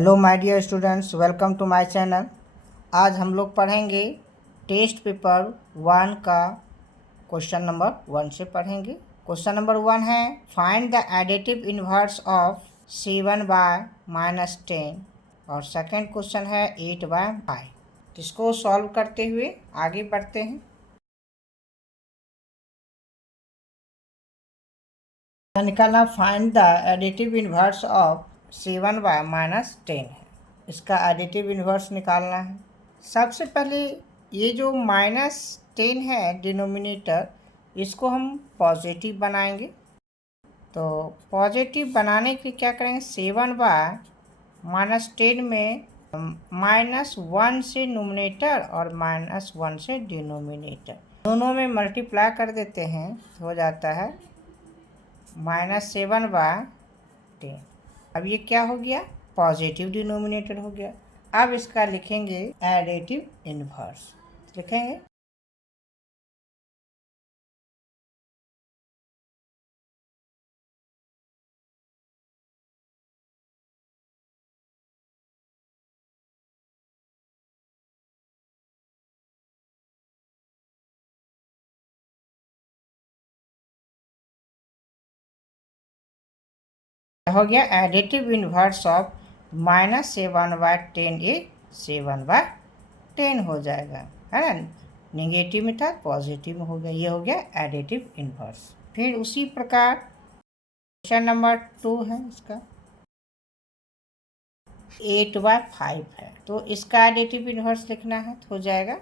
Hello my dear students, welcome to my channel. आज हम लोग पढ़ेंगे टेस्ट पेपर 1 का क्वेश्चन नंबर 1 से पढ़ेंगे। क्वेश्चन नंबर 1 है find the additive inverse of 7/-10 और सेकंड क्वेश्चन है 8/5। इसको सॉल्व करते हुए आगे बढ़ते हैं। निकालना find the additive inverse of 7/-10 है। इसका एडिटिव इन्वर्स निकालना है। सबसे पहले ये जो -10 है डिनोमिनेटर, इसको हम पॉजिटिव बनाएंगे। तो पॉजिटिव बनाने के क्या करेंगे, 7/-10 में -1 से नोमिनेटर और -1 से डिनोमिनेटर, दोनों में मल्टीप्लाई कर देते हैं तो हो जाता है -7/10। अब ये क्या हो गया, पॉजिटिव डिनोमिनेटर हो गया। अब इसका लिखेंगे एडिटिव इन्वर्स, लिखेंगे हो गया एडिटिव इन्वर्स ऑफ -7/10 ये 7/10 हो जाएगा, है ना। नेगेटिव में था, पॉजिटिव में हो गया, ये हो गया एडिटिव इन्वर्स। फिर उसी प्रकार क्वेश्चन नंबर 2 है, इसका 8/5 है, तो इसका एडिटिव इन्वर्स लिखना है तो हो जाएगा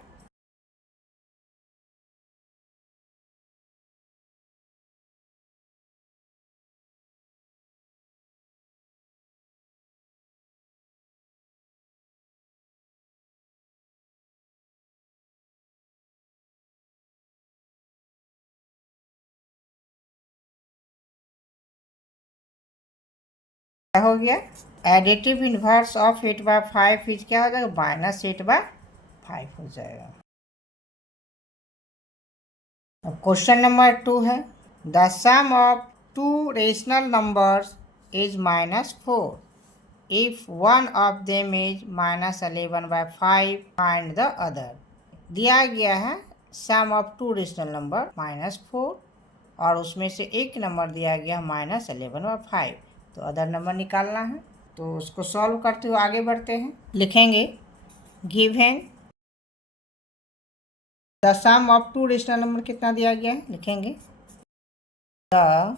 क्या हो गया, एडिटिव इन्वर्स ऑफ 8/5 इज क्या हो जाएगा, -8/5 हो जाएगा। अब क्वेश्चन नंबर 2 है the sum of 2 rational numbers is -4 if one of them is -11/5 find the other. दिया गया है सम ऑफ 2 रेशनल नंबर -4 और उसमें से एक नंबर दिया गया -11/5, तो अदर नंबर निकालना है। तो उसको सॉल्व करते हुए आगे बढ़ते हैं। लिखेंगे given the sum of 2 rational number कितना दिया गया है, लिखेंगे the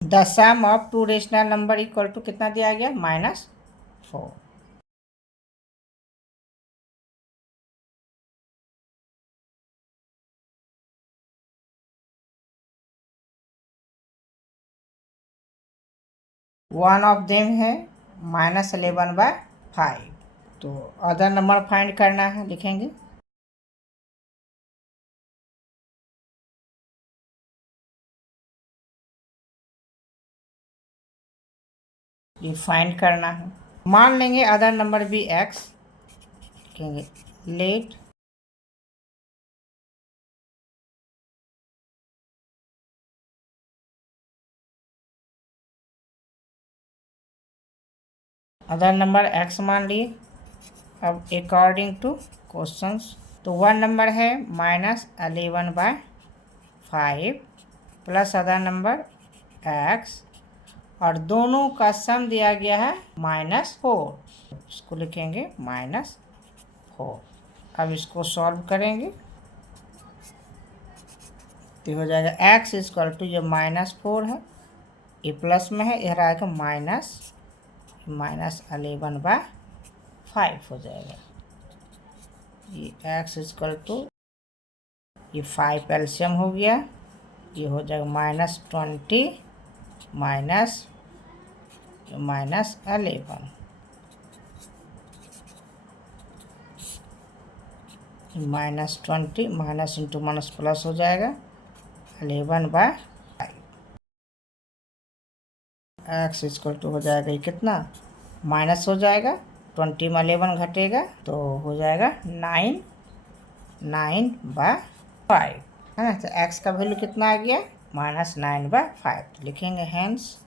the sum of 2 rational number equal to कितना दिया गया, -4। वन ऑफ देम है -11/5, तो अदर नंबर फाइंड करना है, लिखेंगे ये फाइंड करना है। मान लेंगे अदर नंबर भी x, लिखेंगे लेट अदर नंबर x मान लिए। अब अकॉर्डिंग टू क्वेश्चंस, तो वन नंबर है -11/5 प्लस अदर नंबर x और दोनों का सम दिया गया है -4, इसको लिखेंगे -4। अब इसको सॉल्व करेंगे तो हो जाएगा x इक्वल टू, ये -4 है, ये प्लस में है, यह रहेगा -11/5 हो जाएगा। ये x इक्वल टू, ये 5 एलसीएम हो गया, ये हो जाएगा -20 -11 -20 माइनस इंटू माइनस प्लस हो जाएगा 11/5। एक्स इक्वल टू हो जाएगा ये कितना, माइनस हो जाएगा, 20 में 11 घटेगा तो हो जाएगा 9/5, है ना। तो एक्स का वैल्यू कितना आ गया, -9/5। तो लिखेंगे hence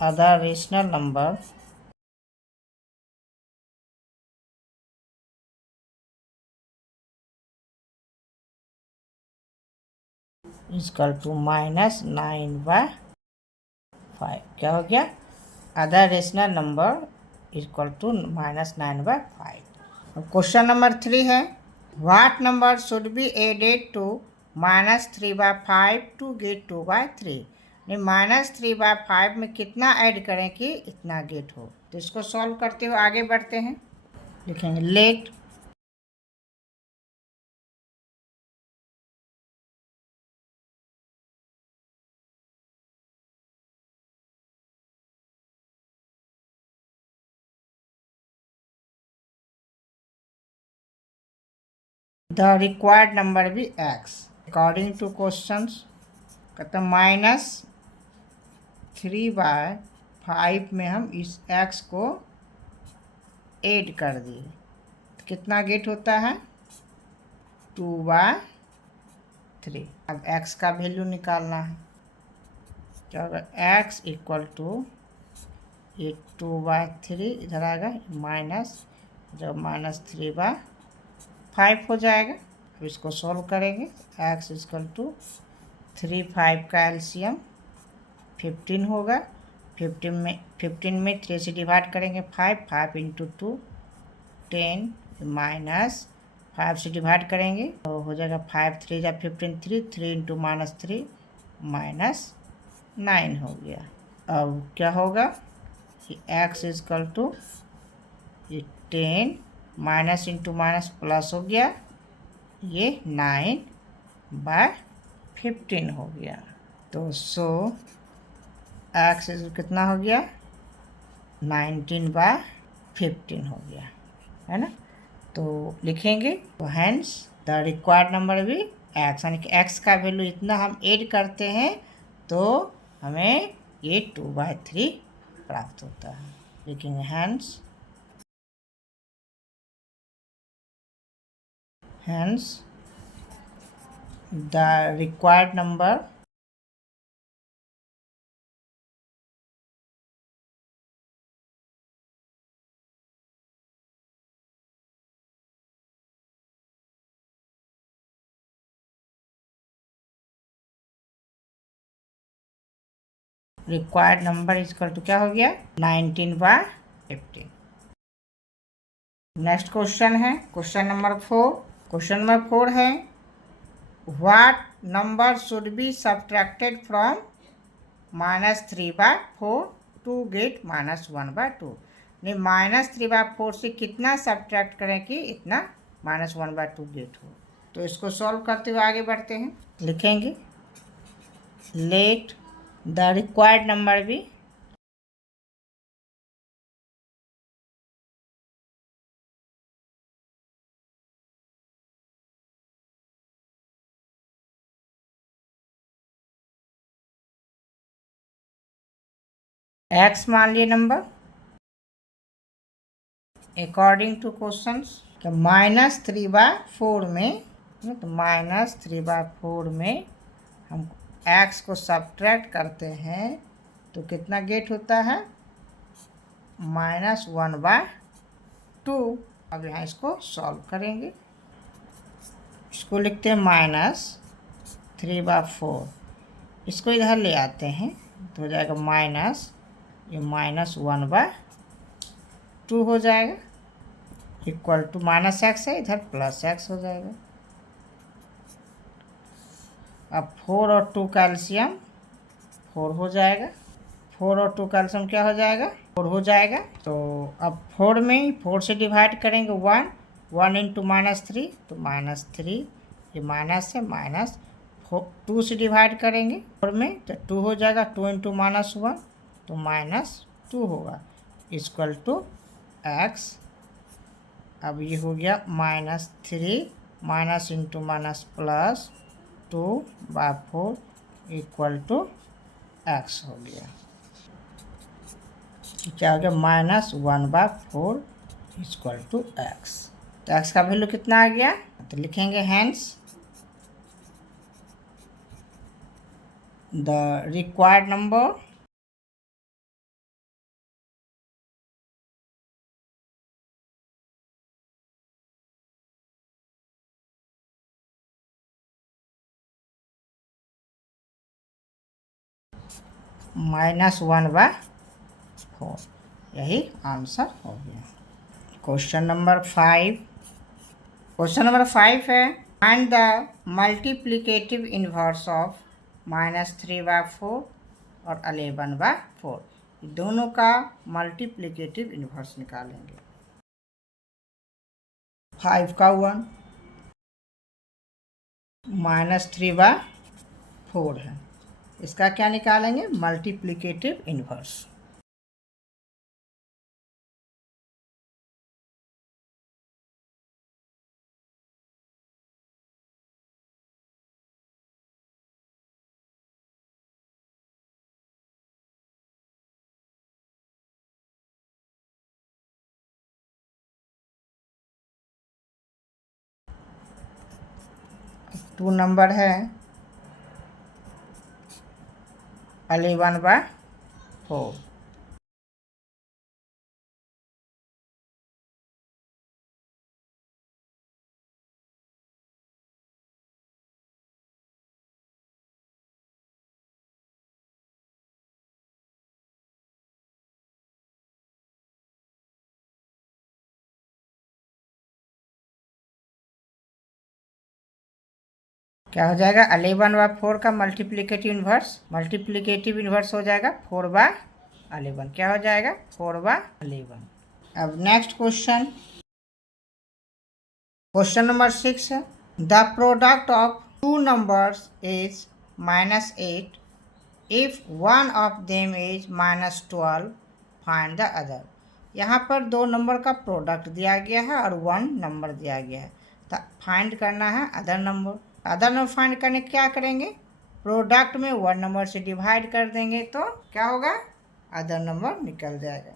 other rational number equal to -9/5। क्या हो गया, other rational number equal to -9/5। Question number 3 है, what number should be added to -3/5 to get 2/3। -3/5 में कितना ऐड करें कि इतना गेट हो। तो इसको सॉल्व करते हुए आगे बढ़ते हैं। लिखेंगे लेट द रिक्वायर्ड नंबर भी x अकॉर्डिंग टू क्वेश्चंस। कहते हैं -3/5 में हम इस x को ऐड कर दिए तो कितना गेट होता है, 2/3। अब x का वैल्यू निकालना है। क्या होगा, x इक्वल टू ये 2/3 इधर आएगा माइनस, जब -3/5 हो जाएगा। अब इसको सॉल्व करेंगे। x इक्वल टू 3 5 का एलसीएम 15 होगा। 15 में 3 से डिवाइड करेंगे 5 इंटू 2 10 -5 से डिवाइड करेंगे तो हो जाएगा 5 3 या 15 3 इंटू -3 -9 हो गया। अब क्या होगा, x इक्वल टू ये 10 माइनस इंटू माइनस प्लस हो गया, ये 9/15 हो गया। तो x कितना हो गया, 19/15 हो गया, है ना। तो लिखेंगे तो हेंस द रिक्वायर्ड नंबर भी x, यानी कि x का वैल्यू इतना हम ऐड करते हैं तो हमें ये 2/3 प्राप्त होता है। लिखेंगे hence the required number equal to क्या हो गया, 19/15। नेक्स्ट क्वेश्चन है क्वेश्चन नंबर 4। क्वेश्चन नंबर 4 है, what number should be subtracted from -3/4 to get -1/2। नहीं, -3/4 से कितना सब्ट्रैक्ट करें कि इतना -1/2 गेट हो। तो इसको सॉल्व करते हुए आगे बढ़ते हैं। लिखेंगे लेट द रिक्वायर्ड नंबर भी x मान लिए नंबर अकॉर्डिंग टू क्वेश्चंस। तो -3/4 में, तो -3/4 में हम x को सब्ट्रैक्ट करते हैं तो कितना गेट होता है, -1/2। अब यहाँ इसको सॉल्व करेंगे। इसको लिखते हैं -3/4, इसको इधर ले आते हैं तो हो जाएगा माइनस, ये -1/2 हो जाएगा, इक्वल टू -x है, इधर +x हो जाएगा। अब 4 और 2 कैल्शियम 4 हो जाएगा, 4 और 2 कैल्शियम क्या हो जाएगा, 4 हो जाएगा। तो अब 4 में 4 से डिवाइड करेंगे 1 इंटू -3 तो -3, ये माइनस है, माइनस 2 से डिवाइड करेंगे 4 में तो 2 हो जाएगा, 2 इंटू -1 तो -2 होगा, इक्वल टू x। अब ये हो गया -3 minus into minus plus 2/4 equal to X हो गया। क्या हो गया? -1/4 इक्वल टू एक्स। तो एक्स का वैल्यू कितना आ गया? तो लिखेंगे हैंस द रिक्वायर्ड नंबर -1/4। यही आंसर हो गया। Question number 5। क्वेश्चन नंबर 5 है find the multiplicative inverse of -3/4 और 11/4। दोनों का मल्टीप्लिकेटिव इन्वर्स निकालेंगे। 5 का 1 -3/4 है, इसका क्या निकालेंगे? Multiplicative inverse. टू नंबर है 11/4। क्या हो जाएगा? 11/4 का मल्टीप्लिकेटिव इन्वर्स हो जाएगा 4/11। क्या हो जाएगा? 4/11। अब नेक्स्ट क्वेश्चन, क्वेश्चन नंबर 6 है the product of two numbers is -8 if one of them is -12 find the other. यहाँ पर दो नंबर का प्रोडक्ट दिया गया है और वन नंबर दिया गया है, तो फाइंड करना है other number. Other number find करने क्या करेंगे? प्रोडक्ट में वन नंबर से डिवाइड कर देंगे तो क्या होगा? अदर नंबर निकल जाएगा।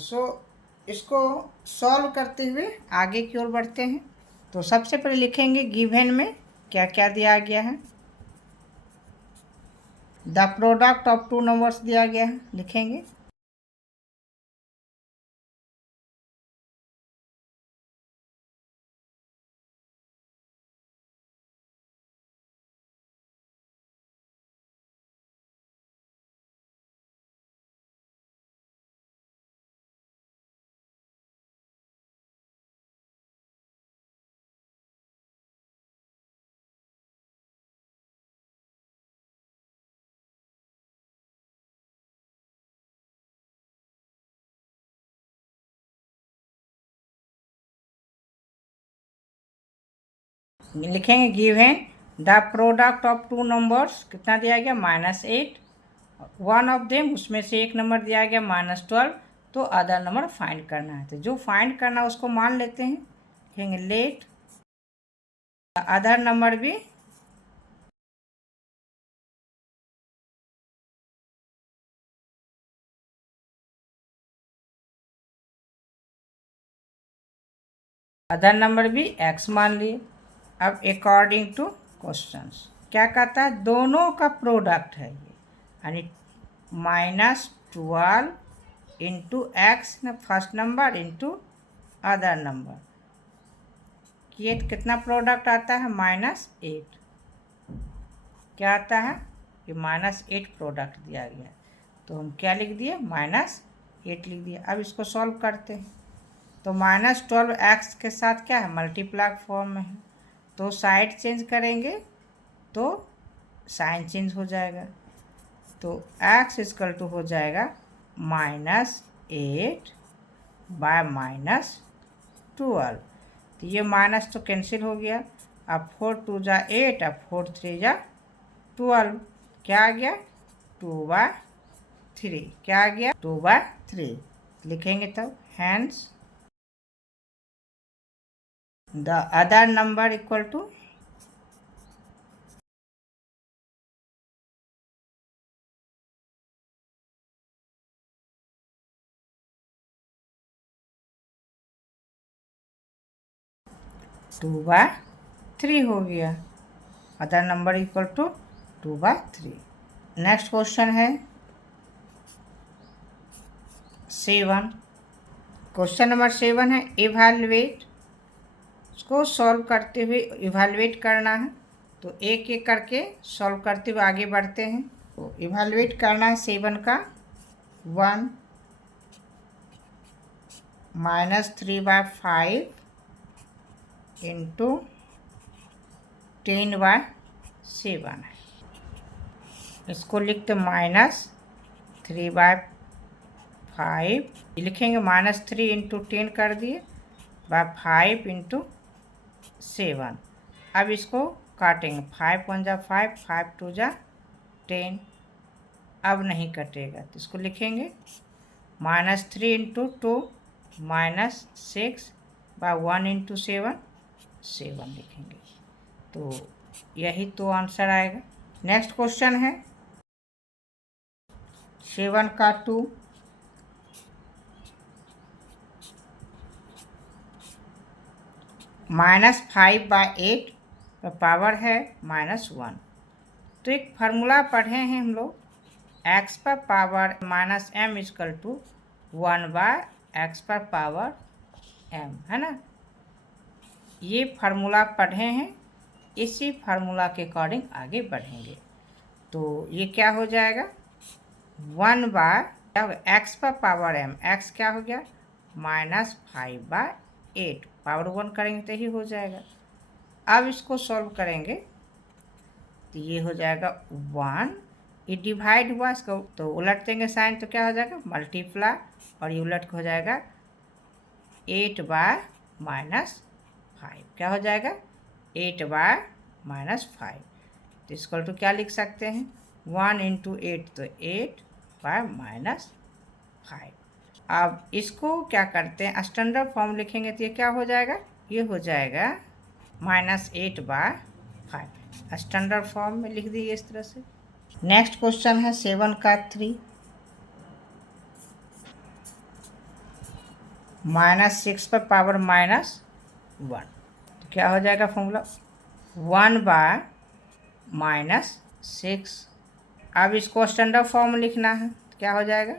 सो इसको सॉल्व करते हुए आगे की ओर बढ़ते हैं। तो सबसे पहले लिखेंगे गिवन में क्या क्या दिया गया है। The product of two numbers दिया गया है, लिखेंगे given the product of two numbers कितना दिया गया? -8। वन ऑफ देम उसमें से एक नंबर दिया गया -12, तो अदर नंबर फाइंड करना है। तो जो फाइंड करना है उसको मान लेते हैं, लिखेंगे लेट अदर नंबर भी x मान लिए। अब अकॉर्डिंग टू क्वेश्चंस क्या कहता है? दोनों का प्रोडक्ट है ये, यानी -12 इंटू एक्स न first number into other number, ये कितना प्रोडक्ट आता है? -8। क्या आता है? ये -8 प्रोडक्ट दिया गया है, तो हम क्या लिख दिए? -8 लिख दिए। अब इसको सॉल्व करते हैं। तो -12x के साथ क्या है? मल्टीप्लाई फॉर्म में है, तो साइड चेंज करेंगे तो साइन चेंज हो जाएगा। तो x इक्वल टू हो जाएगा -8 बाय -12। तो ये माइनस तो कैंसिल हो गया। अब 4 2 जा 8, अब 4 3 जा 12। क्या आ गया? 2/3। क्या आ गया? 2/3। लिखेंगे तब hence the other number equal to two by three हो गया। Other number equal to 2/3। Next question है 7। क्वेश्चन नंबर 7 है इवैल्यूएट। इसको सॉल्व करते हुए इवैल्यूएट करना है, तो एक एक करके सॉल्व करते हुए आगे बढ़ते हैं। तो इवैल्यूएट करना है 7 का। 1 -3/5 इंटू 10/7 है। इसको लिखते -3/5 लिखेंगे, -3 इंटू 10 कर दिए बाय 5 इंटू 7। अब इसको काटेंगे, 5 1 जा 5, 5 2 जा 10। अब नहीं कटेगा तो इसको लिखेंगे -3 इंटू 2 -6 बाय 1 इंटू 7, 7 लिखेंगे। तो यही तो आंसर आएगा। नेक्स्ट क्वेश्चन है 7 का 2। -5/8 का पावर है -1। तो एक फार्मूला पढ़े हैं हम लोग, x पर power -m equal to 1/x पर पावर m, है ना। ये फार्मूला पढ़े हैं, इसी फार्मूला के अकॉर्डिंग आगे बढ़ेंगे। तो ये क्या हो जाएगा, 1/x पर पावर m, x क्या हो गया -5/8, पावर 1 करेंगे तो ही हो जाएगा। अब इसको सॉल्व करेंगे तो ये हो जाएगा 1, ये डिवाइड हुआ, इसको तो उलट देंगे साइन, तो क्या हो जाएगा मल्टीप्लाई, और ये उलट हो जाएगा 8/-5, क्या हो जाएगा 8/-5। तो इसको तो क्या लिख सकते हैं 1 इंटू 8, तो 8/-5। अब इसको क्या करते हैं, स्टैंडर्ड फॉर्म लिखेंगे तो ये क्या हो जाएगा, ये हो जाएगा -8/5। स्टैंडर्ड फॉर्म में लिख दिए इस तरह से। नेक्स्ट क्वेश्चन है 7 का 3। -6 पर पावर -1, तो क्या हो जाएगा फॉर्मूला 1/-6। अब इसको स्टैंडर्ड फॉर्म लिखना है तो क्या हो जाएगा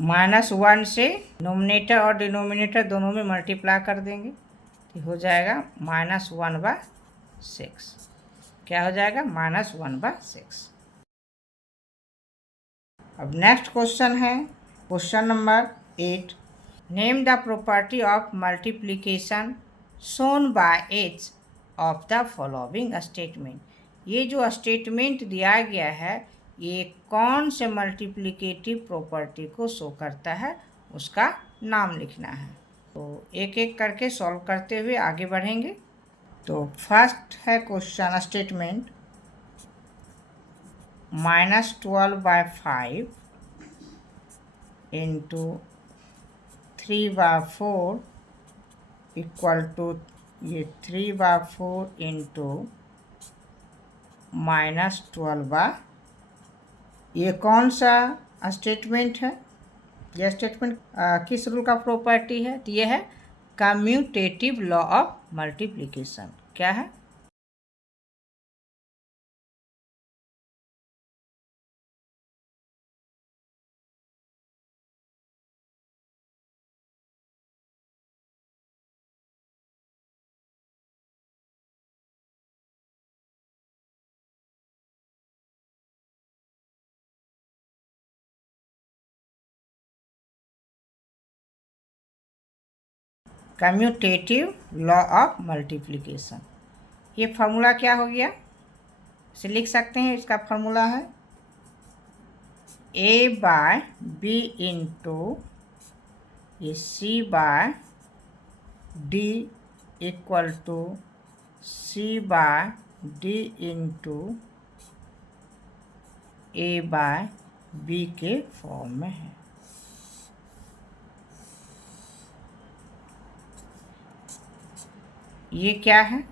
-1 से नोमिनेटर और डिनोमिनेटर दोनों में मल्टीप्लाई कर देंगे तो हो जाएगा -1/6। क्या हो जाएगा -1/6। अब नेक्स्ट क्वेश्चन है question number 8। Name the property of multiplication shown by H of the following statement. ये जो स्टेटमेंट दिया गया है ये कौन से मल्टीप्लिकेटिव प्रॉपर्टी को शो करता है, उसका नाम लिखना है। तो एक एक करके सॉल्व करते हुए आगे बढ़ेंगे। तो फर्स्ट है question statement, -12/5 into 3/4 equal to ये 3/4 इंटू -12/, ये कौन सा स्टेटमेंट है, यह स्टेटमेंट किस रूल का प्रॉपर्टी है, तो ये है कम्यूटेटिव लॉ ऑफ मल्टीप्लिकेशन। क्या है कम्यूटेटिव लॉ ऑफ मल्टीप्लिकेशन। ये फार्मूला क्या हो गया, इसे लिख सकते हैं, इसका फार्मूला है A/B इंटू ये C/D equal to C/D into A/B। B के फॉर्म में है। ये क्या है?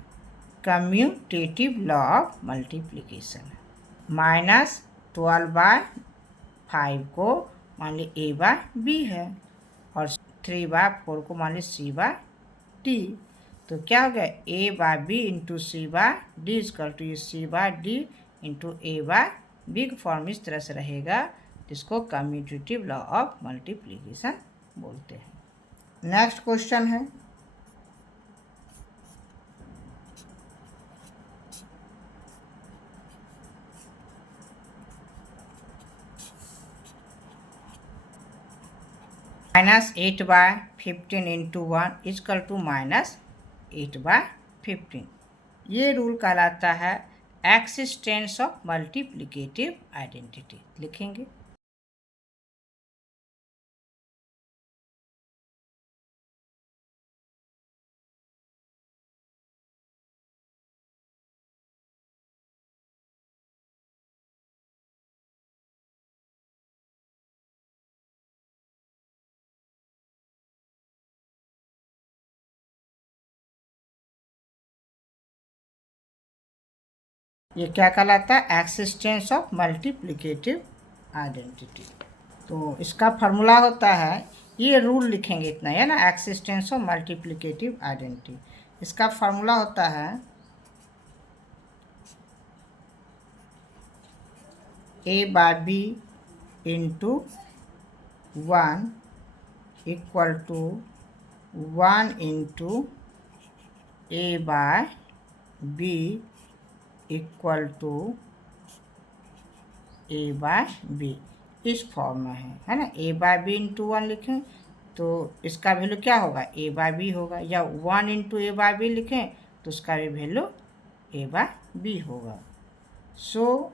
Commutative law of multiplication. -12/5 को मान ली A/B है और 3/4 को मान ली C/D। तो क्या हो गया? A/B into C/D is equal to C/D into A/B का फॉर्म इस तरह से रहेगा, जिसको कम्यूटेटिव लॉ ऑफ मल्टीप्लिकेशन बोलते हैं। नेक्स्ट क्वेश्चन है -8/15 इंटू 1 इजकल टू -8/15। ये रूल कहलाता है एक्सिस्टेंस ऑफ मल्टीप्लिकेटिव आइडेंटिटी। लिखेंगे ये क्या कहलाता है? Existence of multiplicative identity. तो इसका फार्मूला होता है, ये रूल लिखेंगे इतना है ना, एक्सिस्टेंस ऑफ मल्टीप्लिकेटिव आइडेंटिटी। इसका फार्मूला होता है A/B into 1 equal to 1 into A/B equal to A/B। इस फॉर्म में है ना। A/B इंटू 1 लिखें तो इसका वैल्यू क्या होगा? A/B होगा, या 1 इंटू A/B लिखें तो उसका भी वैल्यू A/B होगा। सो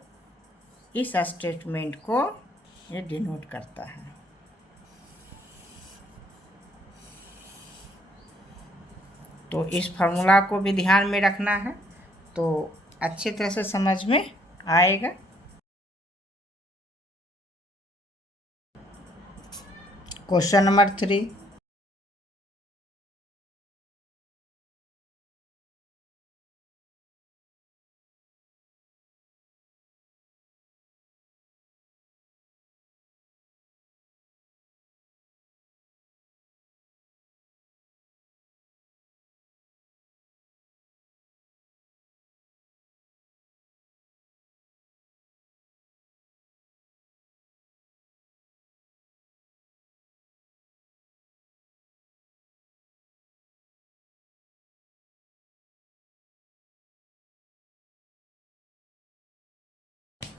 इस स्टेटमेंट को ये डिनोट करता है। तो इस फार्मूला को भी ध्यान में रखना है, तो अच्छी तरह से समझ में आएगा। क्वेश्चन नंबर 3,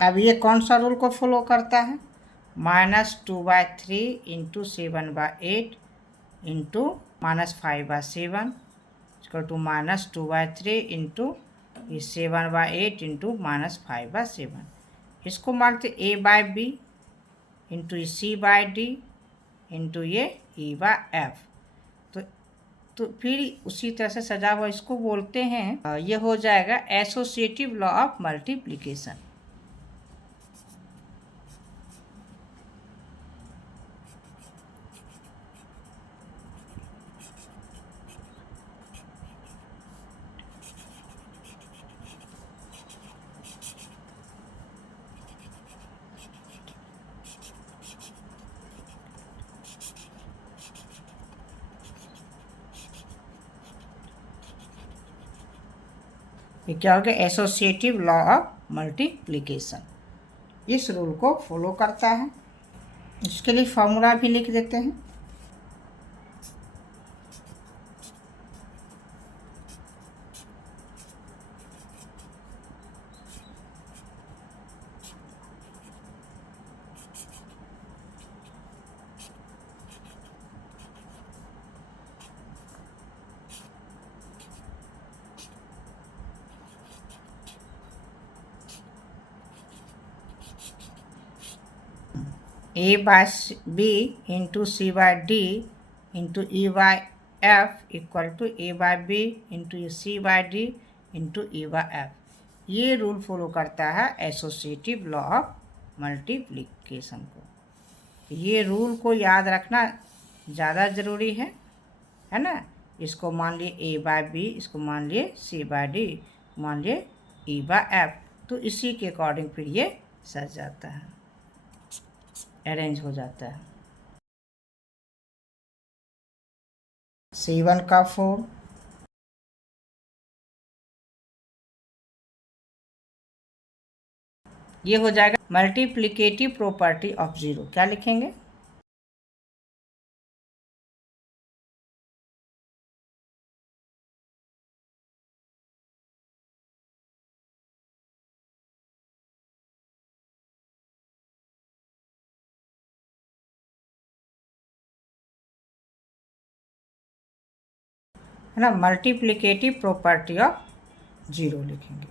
अब ये कौन सा रूल को फॉलो करता है? -2/3 into 7/8 into -5/7 equal to -2/3 into 7/8 into -5/7। इसको मानते A/B इंटू C/D इंटू ये E/F। तो फिर उसी तरह से सजा हुआ इसको बोलते हैं, ये हो जाएगा एसोसिएटिव लॉ ऑफ मल्टीप्लिकेशन। ये क्या हो गया? Associative law of multiplication. इस रूल को फॉलो करता है। इसके लिए फॉर्मूला भी लिख देते हैं। A/B into C/D into E/F equal to A/B into C/D into E/F। ये रूल फॉलो करता है एसोसिएटिव लॉ ऑफ मल्टीप्लिकेशन को। ये रूल को याद रखना ज़्यादा ज़रूरी है ना। इसको मान लिए ए बाय बी, इसको मान लिए सी बाय डी, मान लिए ई बाय एफ, तो इसी के अकॉर्डिंग फिर ये सज जाता है, अरेंज हो जाता है। C1 का 4, ये हो जाएगा मल्टीप्लिकेटिव प्रॉपर्टी ऑफ जीरो। क्या लिखेंगे? है ना, मल्टीप्लिकेटिव प्रॉपर्टी ऑफ जीरो लिखेंगे।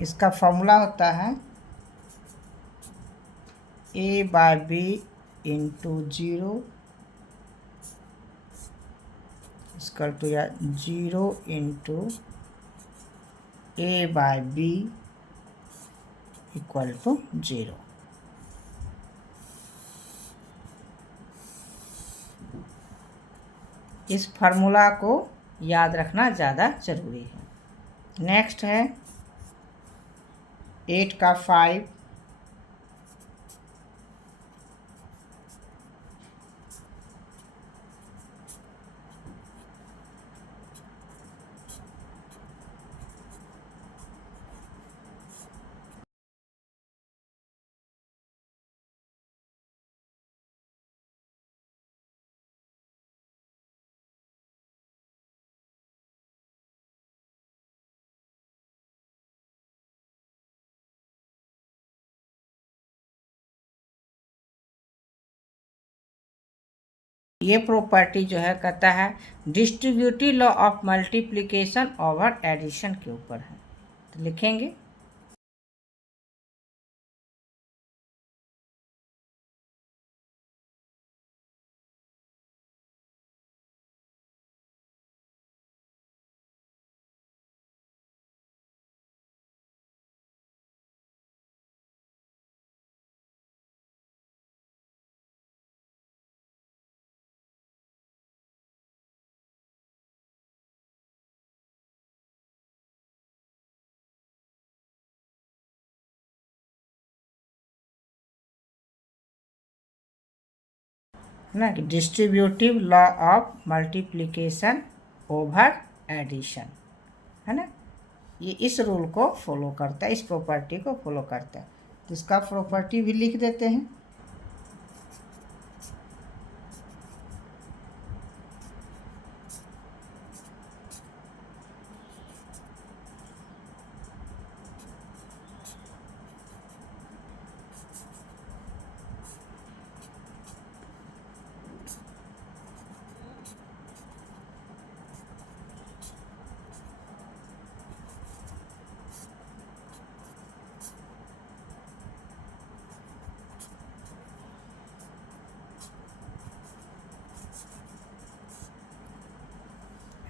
इसका फॉर्मूला होता है A by B into zero equal to या zero into A by B equal to zero. इस फार्मूला को याद रखना ज़्यादा ज़रूरी है। नेक्स्ट है 8 का 5, ये प्रॉपर्टी जो है कहता है distributive law of multiplication over addition के ऊपर है। तो लिखेंगे ना कि distributive law of multiplication over addition, है ना। ये इस रूल को फॉलो करता है, इस प्रॉपर्टी को फॉलो करता है। तो इसका प्रॉपर्टी भी लिख देते हैं।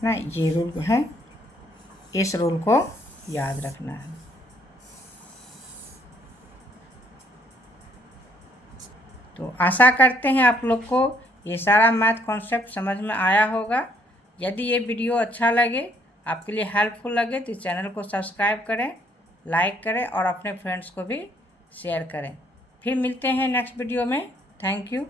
ना ये रूल है, इस रूल को याद रखना है। तो आशा करते हैं आप लोग को ये सारा मैथ कॉन्सेप्ट समझ में आया होगा। यदि ये वीडियो अच्छा लगे, आपके लिए हेल्पफुल लगे, तो चैनल को सब्सक्राइब करें, लाइक करें और अपने फ्रेंड्स को भी शेयर करें। फिर मिलते हैं नेक्स्ट वीडियो में। Thank you.